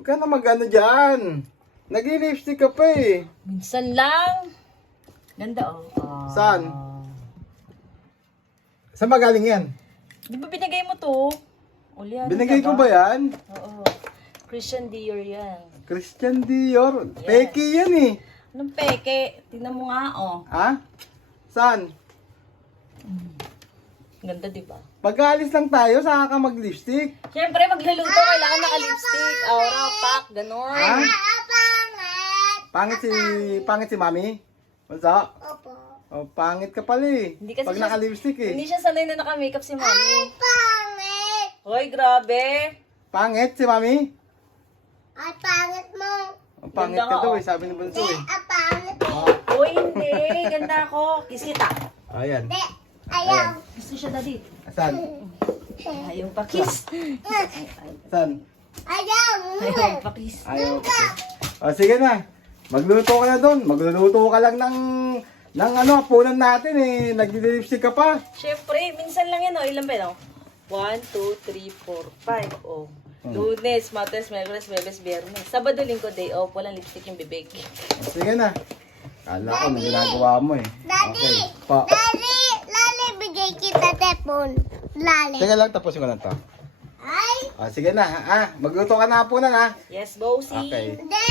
Huwag ka na mag-ano dyan. Nag-lipstick ka pa eh. Minsan lang. Ganda oh. Saan? Saan magaling yan? Di ba binigay mo to? Uli, ano Binigay ka ko ba yan? Oo. Christian Dior yan. Christian Dior. Yes. Peke yan eh. Anong peke? Tingnan mo nga oh. Ha? Saan? Ganda di ba? Pag-aalis lang tayo, saka ka mag-lipstick. Siyempre, magluluto, kailangan naka-lipstick. Aura, pack, ganon. Ha? Pangit si Mami? Bansa? Opo. Oh, pangit ka pala eh. Hindi kasi Pag siya- naka-lipstick eh. Hindi siya sanay na naka-makeup si Mami. Pangit! Hoy, grabe. Pangit si Mami? Ay, pangit mo. Ang pangit Ganda ka nga, daw oh. eh, sabi ni Bunso eh. Pangit. Hoy, hindi. Ganda ako. Kisita. Ayan. De, ayaw. Gusto siya dali. Saan? Ayaw pa kiss. Saan? Ayaw. Ayaw pa kiss. Ayaw. O sige na. Magluto ka na doon. Magluluto ka lang ng ano, punan natin eh. Nag-lipstick ka pa. Siyempre, minsan lang yan, oh. Ilan ba yun, oh? 1, 2, 3, 4, 5, oh. Lunes, Martes, Miyerkules, Huwebes, Biyernes. Sabado, Linggo, day off. Walang lipstick yung bibig. O, sige na. Kala ko na ginagawa mo eh. Daddy. Okay. Pa. Lali, bigay kita tepon. Lali. Teka lang, tapusin ko lang to. Ay, O, sige na. Magluto ka na punan ha. Yes, bossy. Okay. de,